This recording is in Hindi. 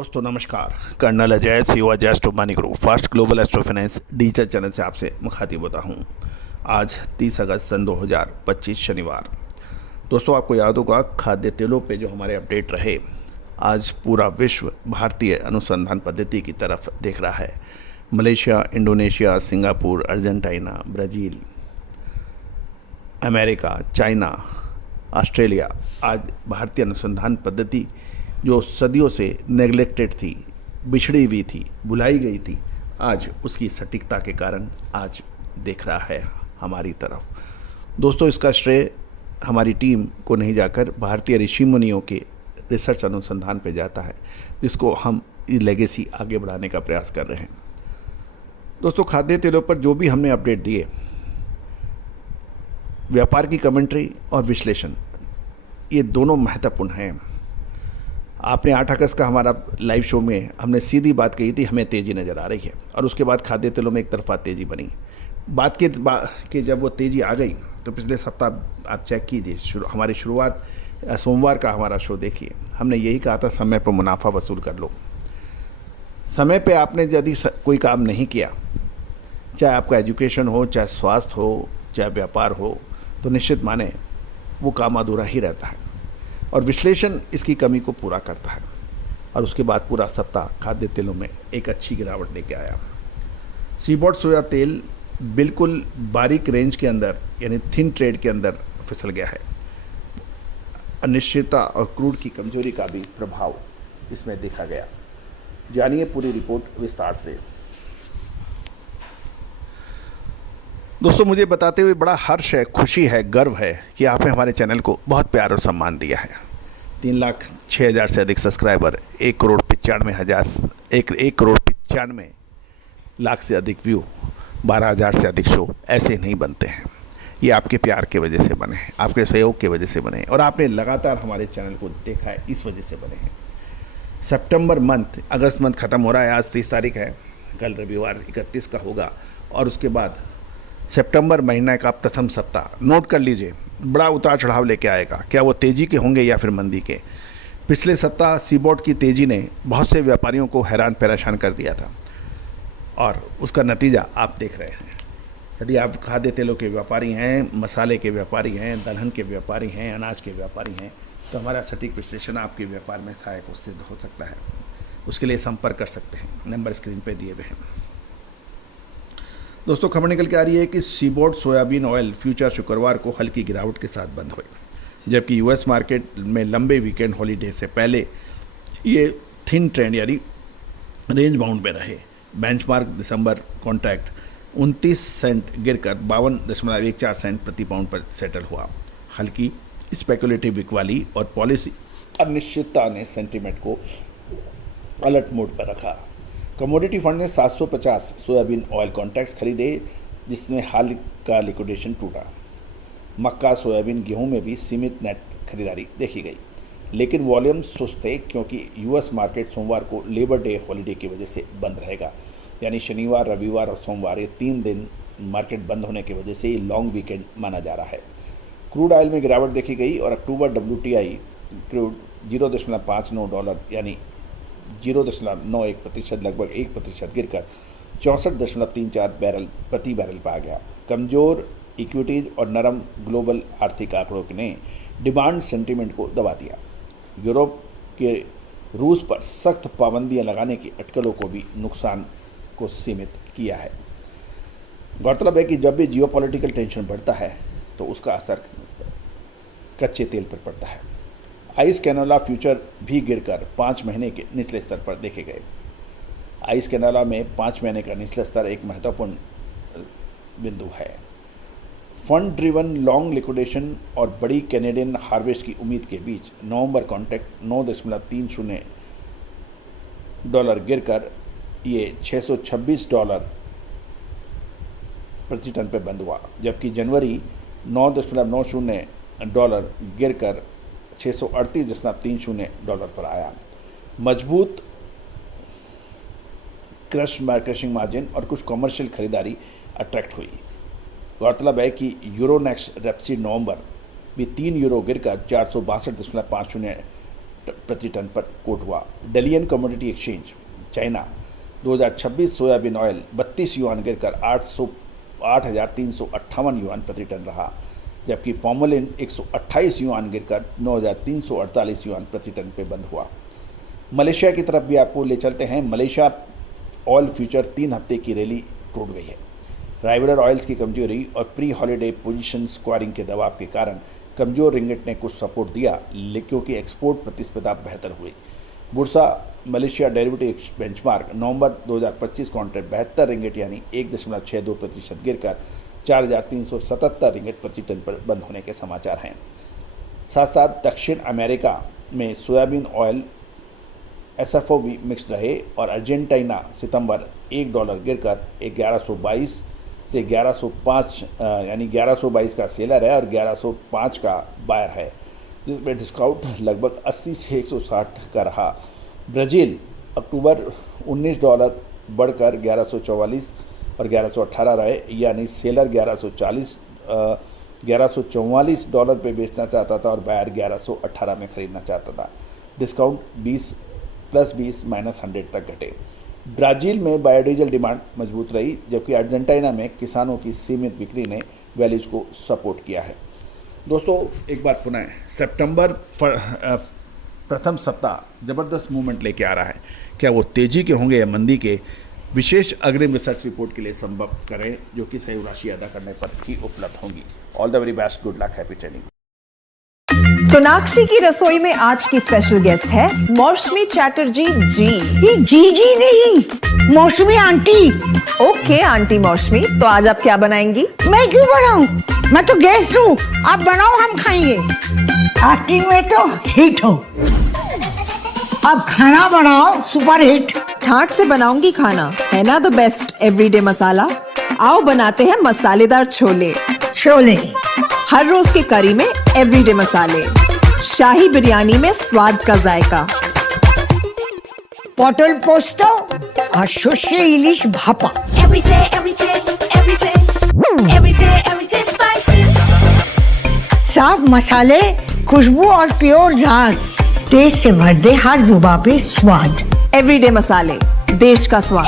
दोस्तों नमस्कार। Colonel Ajay CO Ajay astro money group fast global astro finance digital channel से आपसे मुखातिब होता हूं। आज 30 अगस्त सन 2025 शनिवार। दोस्तों आपको याद होगा खाद्य तेलों पे जो हमारे अपडेट रहे, आज पूरा विश्व भारतीय अनुसंधान पद्धति की तरफ देख रहा है। Malaysia, Indonesia, Singapore, Argentina, Brazil, America, China, Australia, आज भारतीय अनुसंधान पद्धति जो सदियों से नेग्लेक्टेड थी, बिछड़ी हुई थी, भुलाई गई थी, आज उसकी सटीकता के कारण आज देख रहा है हमारी तरफ। दोस्तों इसका श्रेय हमारी टीम को नहीं जाकर भारतीय ऋषि मुनियों के रिसर्च अनुसंधान पे जाता है, जिसको हम ये लेगेसी आगे बढ़ाने का प्रयास कर रहे हैं। दोस्तों खाद्य तेलों पर जो भी हमने अपडेट दिए, व्यापार की कमेंट्री और विश्लेषण, ये दोनों महत्वपूर्ण हैं। आपने 8 अगस्त का हमारा लाइव शो में हमने सीधी बात कही थी, हमें तेज़ी नज़र आ रही है, और उसके बाद खाद्य तेलों में एक तरफा तेज़ी बनी। बात के जब वो तेज़ी आ गई तो पिछले सप्ताह आप चेक कीजिए, हमारी शुरुआत सोमवार का हमारा शो देखिए, हमने यही कहा था समय पर मुनाफा वसूल कर लो। समय पे आपने यदि कोई काम नहीं किया, चाहे आपका एजुकेशन हो, चाहे स्वास्थ्य हो, चाहे व्यापार हो, तो निश्चित माने वो काम अधूरा ही रहता है, और विश्लेषण इसकी कमी को पूरा करता है। और उसके बाद पूरा सप्ताह खाद्य तेलों में एक अच्छी गिरावट लेके आया। सीबॉट सोया तेल बिल्कुल बारीक रेंज के अंदर, यानी थिन ट्रेड के अंदर फिसल गया है। अनिश्चितता और क्रूड की कमजोरी का भी प्रभाव इसमें देखा गया। जानिए पूरी रिपोर्ट विस्तार से। दोस्तों मुझे बताते हुए बड़ा हर्ष है, खुशी है, गर्व है कि आपने हमारे चैनल को बहुत प्यार और सम्मान दिया है। 3,06,000 से अधिक सब्सक्राइबर, 1,95,00,000 से अधिक व्यू, 12,000 से अधिक शो ऐसे नहीं बनते हैं। ये आपके प्यार के वजह से बने हैं, आपके सहयोग की वजह से बने हैं, और आपने लगातार हमारे चैनल को देखा है, इस वजह से बने हैं। सितंबर मंथ, अगस्त मंथ ख़त्म हो रहा है, आज 30 तारीख है, कल रविवार 31 का होगा, और उसके बाद सितंबर महीने का प्रथम सप्ताह नोट कर लीजिए, बड़ा उतार चढ़ाव लेके आएगा। क्या वो तेज़ी के होंगे या फिर मंदी के? पिछले सप्ताह सीबॉट की तेज़ी ने बहुत से व्यापारियों को हैरान परेशान कर दिया था, और उसका नतीजा आप देख रहे हैं। यदि आप खाद्य तेलों के व्यापारी हैं, मसाले के व्यापारी हैं, दलहन के व्यापारी हैं, अनाज के व्यापारी हैं, तो हमारा सटीक विश्लेषण आपके व्यापार में सहायक सिद्ध हो सकता है। उसके लिए संपर्क कर सकते हैं, नंबर स्क्रीन पर दिए हुए हैं। दोस्तों खबर निकल के आ रही है कि सीबॉट सोयाबीन ऑयल फ्यूचर शुक्रवार को हल्की गिरावट के साथ बंद हुए, जबकि यूएस मार्केट में लंबे वीकेंड हॉलीडे से पहले ये थिन ट्रेंड यानी रेंज बाउंड में रहे। बेंचमार्क दिसंबर कॉन्ट्रैक्ट 29 सेंट गिरकर 52.14 सेंट प्रति पाउंड पर सेटल हुआ। हल्की स्पेकुलेटिव बिकवाली और पॉलिसी अनिश्चितता ने सेंटीमेंट को अलर्ट मोड पर रखा। कमोडिटी फंड ने 750 सोयाबीन ऑयल कॉन्ट्रैक्ट्स खरीदे, जिसमें हाल का लिक्विडेशन टूटा। मक्का, सोयाबीन, गेहूं में भी सीमित नेट खरीदारी देखी गई, लेकिन वॉल्यूम सुस्त थे क्योंकि यूएस मार्केट सोमवार को लेबर डे हॉलीडे की वजह से बंद रहेगा। यानी शनिवार, रविवार और सोमवार, ये 3 दिन मार्केट बंद होने की वजह से ये लॉन्ग वीकेंड माना जा रहा है। क्रूड ऑयल में गिरावट देखी गई, और अक्टूबर WTI क्रूड $0.59 यानी 0.91%, लगभग 1% गिरकर 64.34 बैरल प्रति बैरल पाया गया। कमज़ोर इक्विटीज और नरम ग्लोबल आर्थिक आंकड़ों ने डिमांड सेंटीमेंट को दबा दिया। यूरोप के रूस पर सख्त पाबंदियां लगाने की अटकलों को भी नुकसान को सीमित किया है। गौरतलब है कि जब भी जियोपॉलिटिकल टेंशन बढ़ता है तो उसका असर कच्चे तेल पर पड़ता है। आइस कैनोला फ्यूचर भी गिरकर 5 महीने के निचले स्तर पर देखे गए। आइस कैनोला में 5 महीने का निचला स्तर एक महत्वपूर्ण बिंदु है। फंड ड्रिवन लॉन्ग लिक्विडेशन और बड़ी कैनेडियन हार्वेस्ट की उम्मीद के बीच नवंबर कॉन्ट्रैक्ट $9.30 गिरकर ये $626 प्रति टन पर बंद हुआ, जबकि जनवरी $9.90 गिरकर $638.30 पर आया। मजबूत क्रशिंग मार्जिन और कुछ कमर्शियल खरीदारी अट्रैक्ट हुई। गौरतलब है कि यूरोनेक्स्ट रेपसीड नवंबर भी €3 गिरकर $462.50 प्रति टन पर कोट हुआ। Dalian commodity exchange China 2026 soybean oil 32 yuan गिरकर 8,358 युआन प्रति टन रहा, जबकि फॉर्मलिन 128 युआन गिरकर 9,348 युआन प्रति टन पे बंद हुआ। मलेशिया की तरफ भी आपको ले चलते हैं। मलेशिया ऑयल फ्यूचर 3 हफ्ते की रैली टूट गई है। राइवलर ऑयल्स की कमजोरी और प्री हॉलीडे पोजीशन स्क्वायरिंग के दबाव के कारण कमजोर रिंगिट ने कुछ सपोर्ट दिया, क्योंकि एक्सपोर्ट प्रतिस्पर्धा बेहतर हुई। बुर्सा मलेशिया डेरिवेटिव बेंचमार्क नवंबर 2025 कॉन्ट्रैक्ट 72 रिंगिट यानी 1.62% गिरकर 4,377 रिंगिट प्रति टन पर बंद होने के समाचार हैं। साथ साथ दक्षिण अमेरिका में सोयाबीन ऑयल एसएफओ भी मिक्स रहे और अर्जेंटीना सितंबर $1 गिरकर 1122 से 1105 यानी 1122 का सेलर है और 1105 का बायर है, जिसमें डिस्काउंट लगभग 80 से 160 का रहा। ब्राज़ील अक्टूबर $19 बढ़कर 1144 और 1118 रहे, यानी सेलर $1144 पे बेचना चाहता था और बायर 1118 में खरीदना चाहता था। डिस्काउंट 20 + 20 - 100 तक घटे। ब्राज़ील में बायोडीजल डिमांड मजबूत रही, जबकि अर्जेंटीना में किसानों की सीमित बिक्री ने वैल्यूज को सपोर्ट किया है। दोस्तों, एक बार पुनः सितंबर प्रथम सप्ताह ज़बरदस्त मूवमेंट लेके आ रहा है। क्या वो तेज़ी के होंगे या मंदी के? विशेष अग्रिम रिसर्च रिपोर्ट के लिए संभव करें, जो कि सही राशि अदा करने पर ही उपलब्ध होंगी। All the very best, good luck, happy trading. Sonakshi की रसोई में आज की स्पेशल गेस्ट है मौसमी चैटर्जी जी। ये जी नहीं, मौसमी आंटी। ओके आंटी मौसमी, तो आज आप क्या बनाएंगी? मैं क्यों बनाऊं? मैं तो गेस्ट हूँ, आप बनाओ, हम खाएंगे। एक्टिंग में तो हिट हो, अब खाना बनाओ सुपर हिट। ठाट से बनाऊंगी खाना, है ना द बेस्ट एवरीडे मसाला। आओ बनाते हैं मसालेदार छोले। छोले हर रोज के करी में एवरीडे मसाले, शाही बिरयानी में स्वाद का जायका। पटल पोस्तो और सर्षे इलिश भापा। साफ मसाले, खुशबू और प्योर झाग, टेस्ट से भर दे हर जुबान पे स्वाद। एवरीडे मसाले, देश का स्वाद।